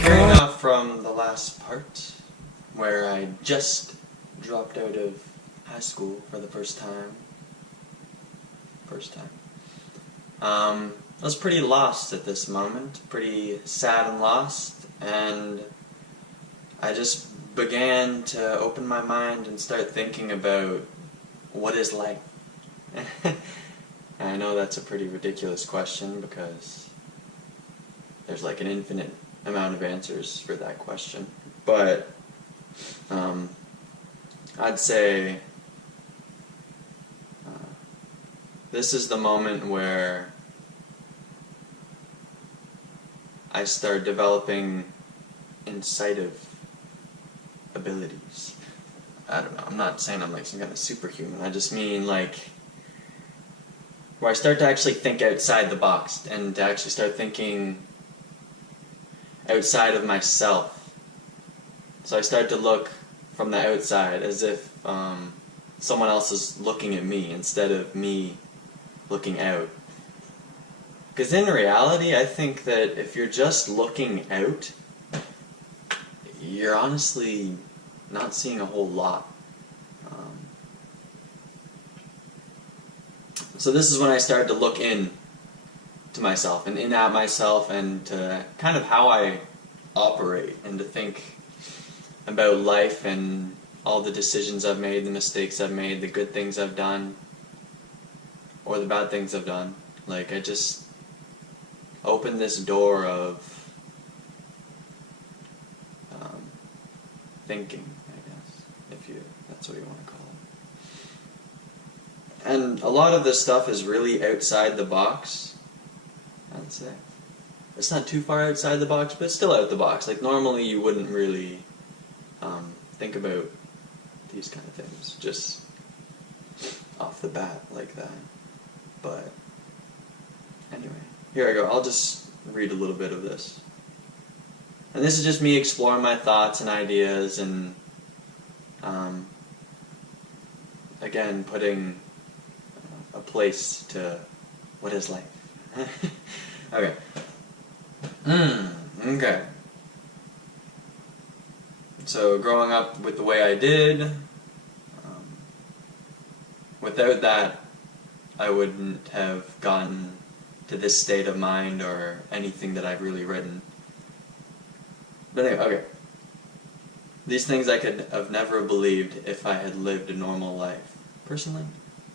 Carrying off from the last part, where I just dropped out of high school for the first time. I was pretty lost at this moment, pretty sad and lost, and I just began to open my mind and start thinking about what is life. And I know that's a pretty ridiculous question because there's like an infinite amount of answers for that question, but I'd say this is the moment where I start developing insightive abilities. I don't know, I'm not saying I'm like some kind of superhuman, I just mean like where I start to actually think outside the box and to actually start thinking outside of myself. So I start to look from the outside as if someone else is looking at me instead of me looking out. Because in reality, I think that if you're just looking out, you're honestly not seeing a whole lot. So this is when I started to look in to myself and in at myself and to kind of how I operate and to think about life and all the decisions I've made, the mistakes I've made, the good things I've done, or the bad things I've done. Like I just opened this door of thinking, I guess, if that's what you want to call it. And a lot of this stuff is really outside the box, I'd say. It's not too far outside the box, but it's still out the box. Like normally you wouldn't really think about these kind of things just off the bat like that. But anyway, here I go. I'll just read a little bit of this. And this is just me exploring my thoughts and ideas and again putting a place to what is life. Okay. Okay. So growing up with the way I did, without that I wouldn't have gotten to this state of mind or anything that I've really written. But anyway, okay. These things I could have never believed if I had lived a normal life. Personally,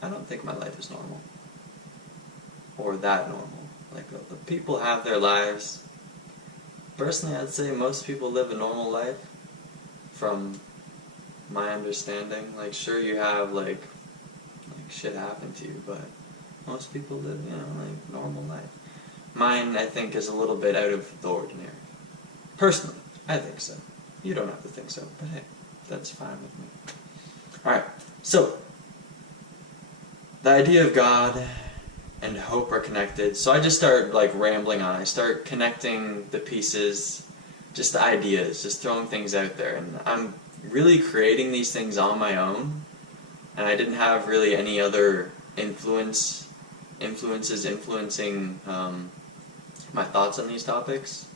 I don't think my life is normal. Or that normal. Like, the people have their lives. Personally, I'd say most people live a normal life. From my understanding. Like, sure you have, like shit happen to you, but most people live, like, normal life. Mine, I think, is a little bit out of the ordinary. Personally, I think so. You don't have to think so, but hey, that's fine with me. Alright, so, the idea of God and hope are connected, so I just start, like, rambling on. I start connecting the pieces, just the ideas, just throwing things out there, and I'm really creating these things on my own, and I didn't have really any other influences influencing my thoughts on these topics.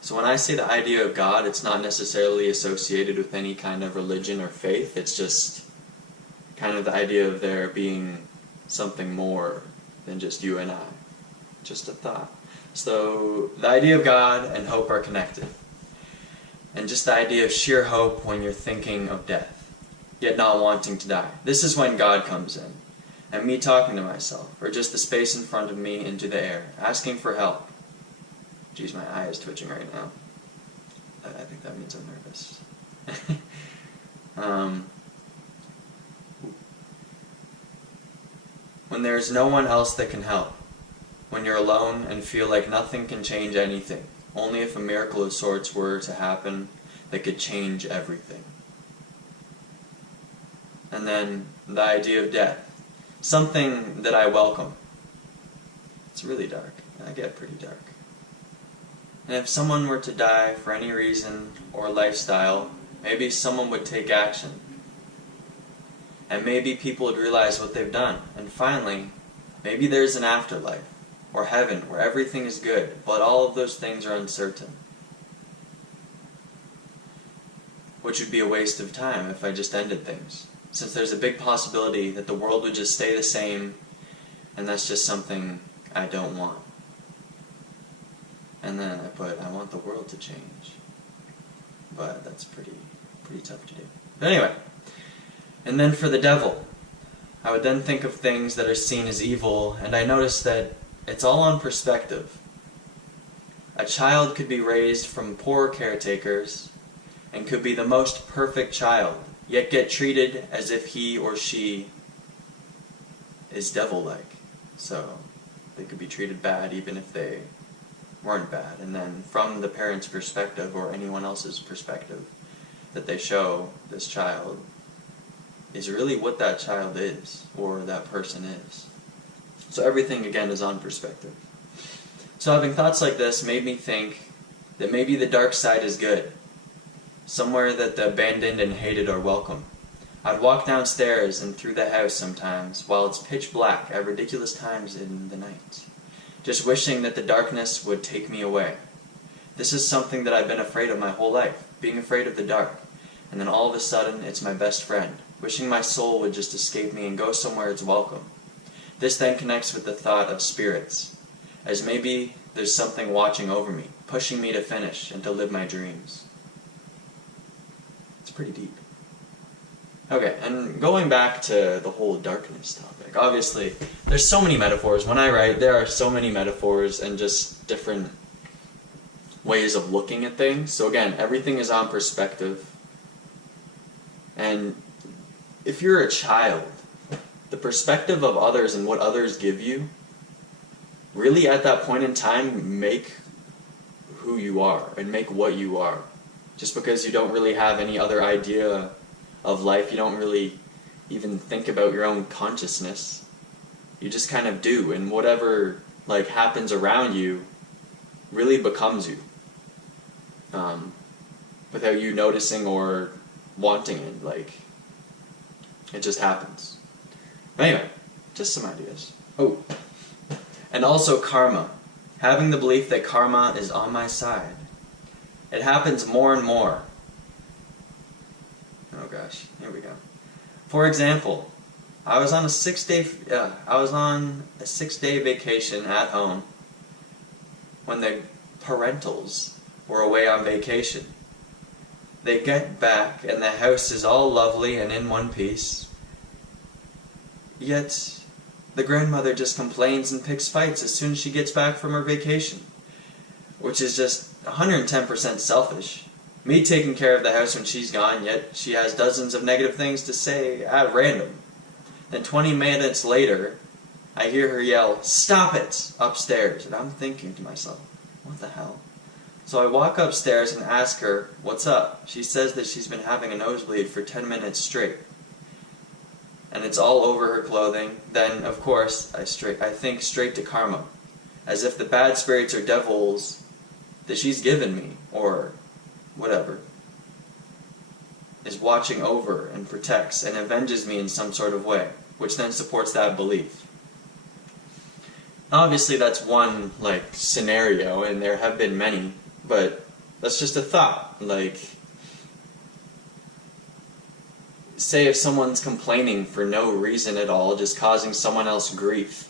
So when I say the idea of God, it's not necessarily associated with any kind of religion or faith. It's just kind of the idea of there being something more than just you and I. Just a thought. So the idea of God and hope are connected. And just the idea of sheer hope when you're thinking of death, yet not wanting to die. This is when God comes in. And me talking to myself, or just the space in front of me into the air, asking for help. Geez, my eye is twitching right now. I think that means I'm nervous. When there's no one else that can help. When you're alone and feel like nothing can change anything. Only if a miracle of sorts were to happen that could change everything. And then the idea of death. Something that I welcome. It's really dark. I get pretty dark. And if someone were to die for any reason or lifestyle, maybe someone would take action. And maybe people would realize what they've done. And finally, maybe there's an afterlife, or heaven, where everything is good, but all of those things are uncertain. which would be a waste of time if I just ended things, since there's a big possibility that the world would just stay the same, and that's just something I don't want. And then I put, I want the world to change. But that's pretty tough to do. But anyway, and then for the devil, I would then think of things that are seen as evil, and I noticed that it's all on perspective. A child could be raised from poor caretakers and could be the most perfect child, yet get treated as if he or she is devil-like. So they could be treated bad even if they weren't bad. And then from the parent's perspective or anyone else's perspective that they show this child is really what that child is or that person is. So everything again is on perspective. So having thoughts like this made me think that maybe the dark side is good. Somewhere that the abandoned and hated are welcome. I'd walk downstairs and through the house sometimes while it's pitch black at ridiculous times in the night, just wishing that the darkness would take me away. This is something that I've been afraid of my whole life, being afraid of the dark, and then all of a sudden it's my best friend, wishing my soul would just escape me and go somewhere it's welcome. This then connects with the thought of spirits, as maybe there's something watching over me, pushing me to finish and to live my dreams. It's pretty deep. Okay, and going back to the whole darkness topic, obviously, there's so many metaphors. When I write, there are so many metaphors and just different ways of looking at things. So again, everything is on perspective. And if you're a child, the perspective of others and what others give you, really at that point in time, make who you are and make what you are. Just because you don't really have any other idea of life, you don't really even think about your own consciousness. You just kind of do, and whatever happens around you really becomes you, without you noticing or wanting it. It just happens. But anyway, just some ideas. Oh, and also karma. Having the belief that karma is on my side. It happens more and more. Oh gosh, here we go. For example, I was on a 6-day vacation at home when the parentals were away on vacation. They get back and the house is all lovely and in one piece. Yet the grandmother just complains and picks fights as soon as she gets back from her vacation, which is just 110% selfish. Me taking care of the house when she's gone, yet she has dozens of negative things to say at random. Then 20 minutes later, I hear her yell, "Stop it!" upstairs, and I'm thinking to myself, what the hell? So I walk upstairs and ask her, what's up? She says that she's been having a nosebleed for 10 minutes straight. And it's all over her clothing. Then, of course, I think straight to karma, as if the bad spirits or devils that she's given me, or whatever, is watching over and protects and avenges me in some sort of way, which then supports that belief. Obviously that's one scenario, and there have been many, but that's just a thought. Say if someone's complaining for no reason at all, just causing someone else grief,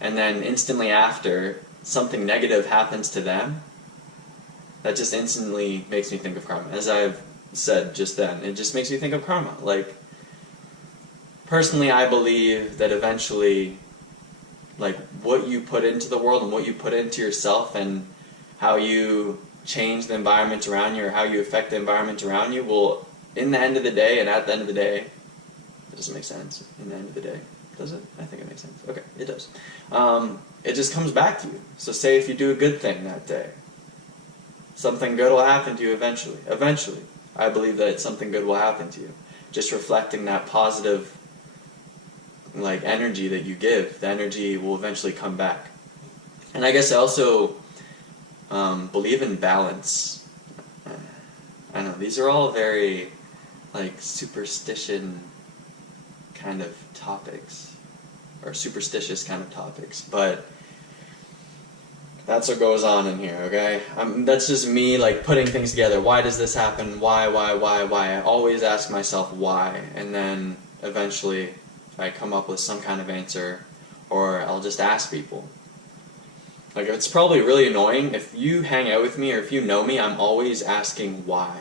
and then instantly after something negative happens to them, that just instantly makes me think of karma. As I've said just then, it just makes me think of karma. Personally, I believe that eventually, what you put into the world and what you put into yourself and how you change the environment around you or how you affect the environment around you will, in the end of the day and at the end of the day, it doesn't make sense. In the end of the day. Does it? I think it makes sense. Okay, it does. It just comes back to you. So say if you do a good thing that day, something good will happen to you eventually. Eventually. I believe that something good will happen to you. Just reflecting that positive energy that you give, the energy will eventually come back. And I guess I also believe in balance. I don't know, these are all very superstition kind of topics, or superstitious kind of topics, but That's what goes on in here, okay? That's just me, like, putting things together. Why does this happen? Why? I always ask myself why, and then eventually I come up with some kind of answer, or I'll just ask people. Like, it's probably really annoying. If you hang out with me, or if you know me, I'm always asking why.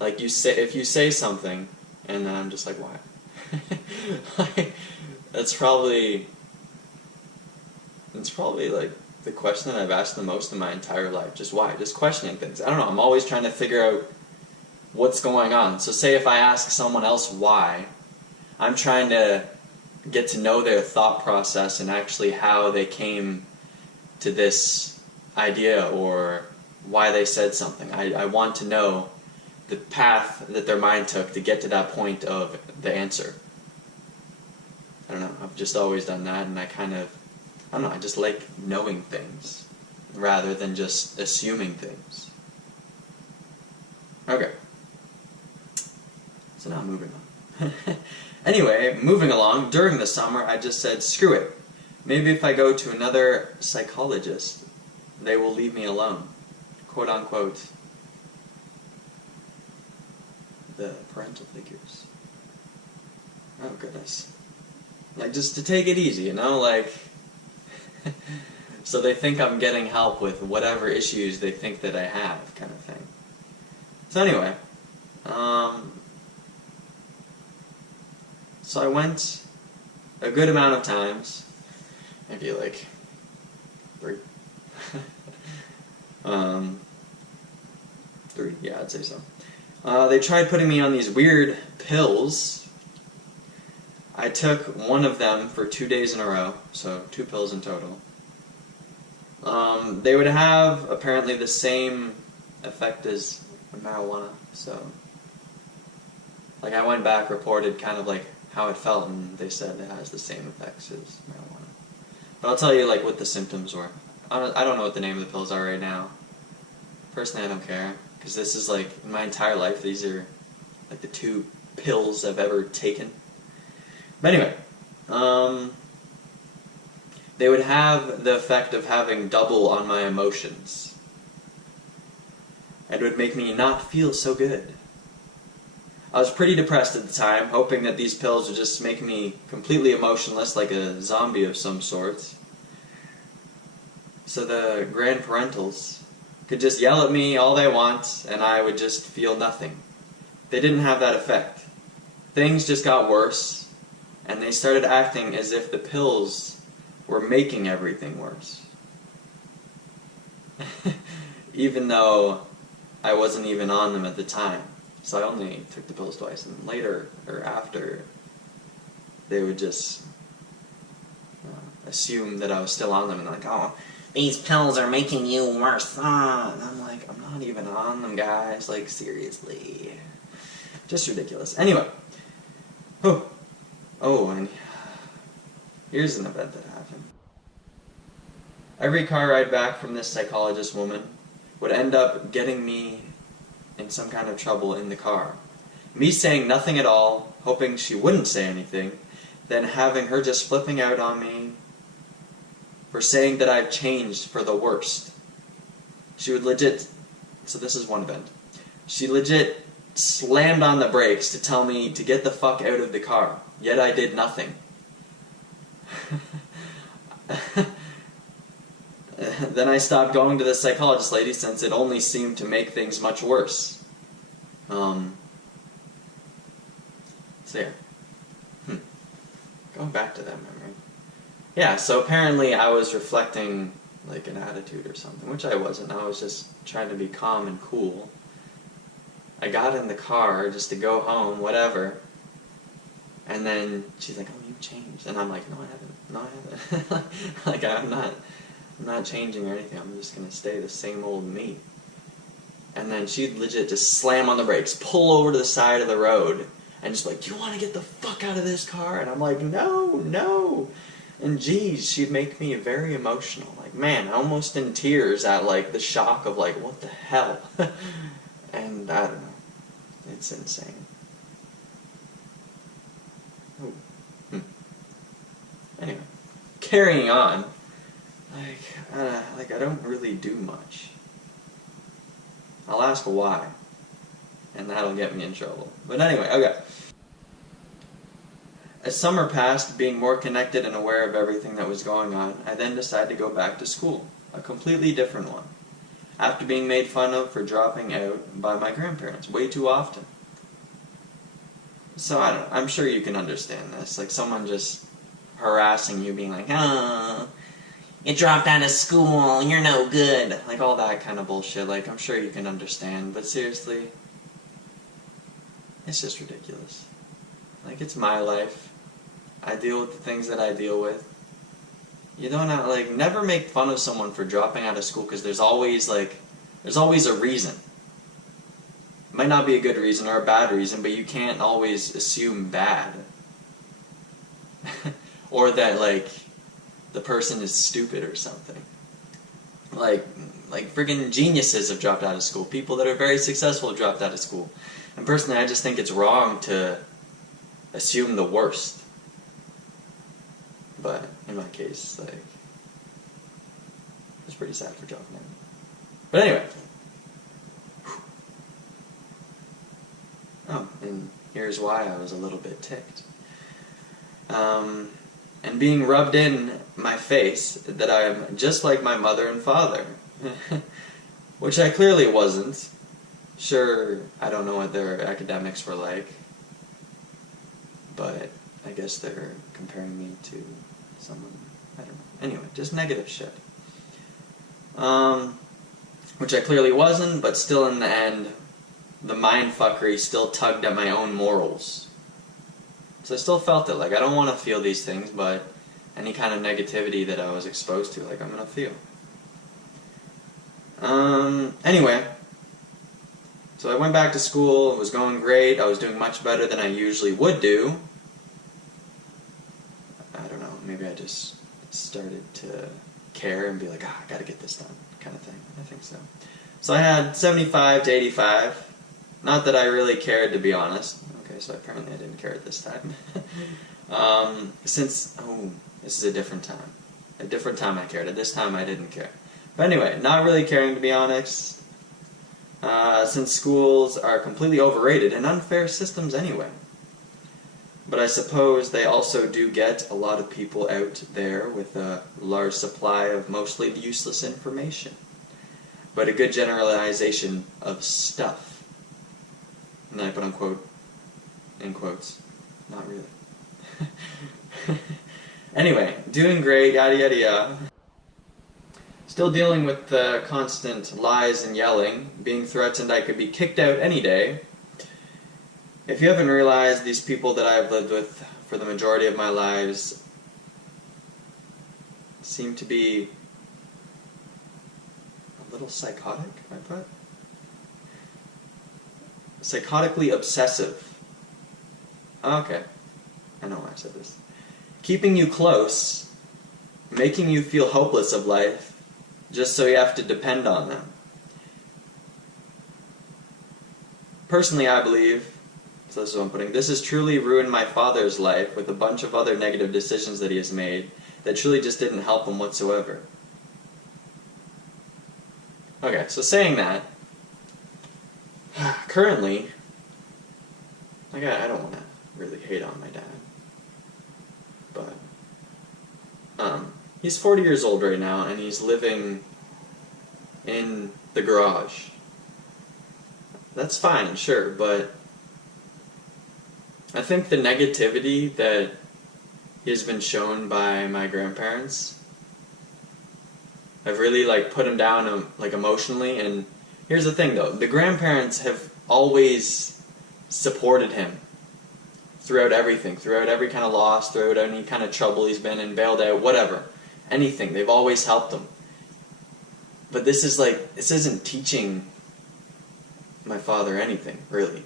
Like, if you say something, and then I'm just like, why? Like, it's probably, like, the question that I've asked the most in my entire life. Just why? Just questioning things. I don't know. I'm always trying to figure out what's going on. So say if I ask someone else why, I'm trying to get to know their thought process and actually how they came to this idea or why they said something. I want to know the path that their mind took to get to that point of the answer. I don't know. I've just always done that, and I don't know, I just like knowing things rather than just assuming things. Okay. So now moving on. Anyway, moving along, during the summer I just said, screw it. Maybe if I go to another psychologist, they will leave me alone. Quote unquote. The parental figures. Oh goodness. Like, just to take it easy, you know, like... So they think I'm getting help with whatever issues they think that I have, kind of thing. So anyway, so I went a good amount of times, maybe like 3. 3, yeah, I'd say so. They tried putting me on these weird pills. I took one of them for 2 days in a row, so 2 pills in total. They would have apparently the same effect as marijuana, so like I went back, reported kind of like how it felt, and they said it has the same effects as marijuana. But I'll tell you like what the symptoms were. I don't know what the name of the pills are right now. Personally, I don't care, because this is like, in my entire life, these are like the 2 pills I've ever taken. But anyway, they would have the effect of having double on my emotions. It would make me not feel so good. I was pretty depressed at the time, hoping that these pills would just make me completely emotionless, like a zombie of some sort. So the grandparentals could just yell at me all they want, and I would just feel nothing. They didn't have that effect. Things just got worse, and they started acting as if the pills were making everything worse. Even though I wasn't even on them at the time. So I only took the pills twice, and later, or after, they would just assume that I was still on them, and like, oh, these pills are making you worse. And I'm like, I'm not even on them, guys. Like, seriously. Just ridiculous. Anyway. Oh, and here's an event that happened. Every car ride back from this psychologist woman would end up getting me in some kind of trouble in the car. Me saying nothing at all, hoping she wouldn't say anything, then having her just flipping out on me for saying that I've changed for the worst. She would legit, so this is one event, she legit slammed on the brakes to tell me to get the fuck out of the car, yet I did nothing. Then I stopped going to the psychologist lady since it only seemed to make things much worse. So yeah. Going back to that memory. Yeah, so apparently I was reflecting like an attitude or something, which I wasn't. I was just trying to be calm and cool. I got in the car just to go home, whatever. And then she's like, oh, you changed. And I'm like, no, I haven't. No, I haven't. Like, I'm not changing or anything. I'm just going to stay the same old me. And then she'd legit just slam on the brakes, pull over to the side of the road, and just like, do you want to get the fuck out of this car? And I'm like, no. And geez, she'd make me very emotional. Like, man, almost in tears at like the shock of like, what the hell? And I don't know. It's insane. Anyway, carrying on. Like I don't really do much. I'll ask why, and that'll get me in trouble. But anyway, okay. As summer passed, being more connected and aware of everything that was going on, I then decided to go back to school, a completely different one, after being made fun of for dropping out by my grandparents way too often. So I'm sure you can understand this, like someone just harassing you, being like, "Oh, you dropped out of school, you're no good," like all that kind of bullshit. Like, I'm sure you can understand, but seriously, it's just ridiculous. Like, it's my life. I deal with the things that I deal with. You don't have, like, never make fun of someone for dropping out of school, because there's always a reason. It might not be a good reason or a bad reason, but you can't always assume bad. Or that, like, the person is stupid or something. Like friggin' geniuses have dropped out of school. People that are very successful have dropped out of school. And personally, I just think it's wrong to assume the worst. But in my case, like, it's pretty sad for dropping out. But anyway. Oh, and here's why I was a little bit ticked. And being rubbed in my face that I am just like my mother and father. Which I clearly wasn't. Sure, I don't know what their academics were like. But I guess they're comparing me to someone, I don't know. Anyway, just negative shit. Which I clearly wasn't, but still in the end, the mindfuckery still tugged at my own morals. So I still felt it. Like, I don't want to feel these things, but any kind of negativity that I was exposed to, like, I'm going to feel. Anyway. So I went back to school. It was going great. I was doing much better than I usually would do. I don't know. Maybe I just started to care and be like, I got to get this done, kind of thing. I think so. So I had 75 to 85. Not that I really cared, to be honest. Okay, so apparently I didn't care at this time. This is a different time. A different time I cared. At this time I didn't care. But anyway, not really caring, to be honest. Since schools are completely overrated and unfair systems anyway. But I suppose they also do get a lot of people out there with a large supply of mostly useless information. But a good generalization of stuff. And then I put unquote, in quotes. Not really. Anyway, doing great, yada yada yada. Still dealing with the constant lies and yelling, being threatened I could be kicked out any day. If you haven't realized, these people that I've lived with for the majority of my lives seem to be a little psychotic, I put. Psychotically obsessive. Okay. I know why I said this. Keeping you close, making you feel hopeless of life, just so you have to depend on them. Personally, I believe, so this is what I'm putting, this has truly ruined my father's life with a bunch of other negative decisions that he has made that truly just didn't help him whatsoever. Okay, so saying that, currently, like I don't want to really hate on my dad, but he's 40 years old right now, and he's living in the garage. That's fine, sure, but I think the negativity that has been shown by my grandparents have really put him down emotionally. And here's the thing though, the grandparents have always supported him throughout everything, throughout every kind of loss, throughout any kind of trouble he's been in, bailed out, whatever, anything. They've always helped him. But this isn't teaching my father anything, really.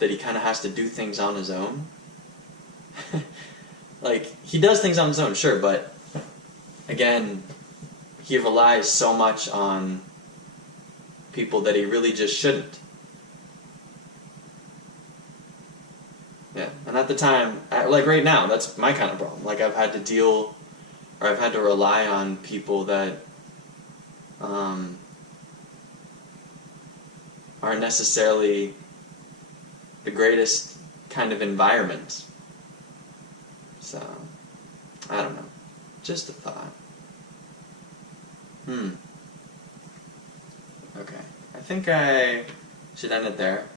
That he kind of has to do things on his own. He does things on his own, sure, but again, he relies so much on people that he really just shouldn't. Yeah, and at the time, right now, that's my kind of problem. I've had to deal or I've had to rely on people that aren't necessarily the greatest kind of environment. So, I don't know. Just a thought. Okay. I think I should end it there.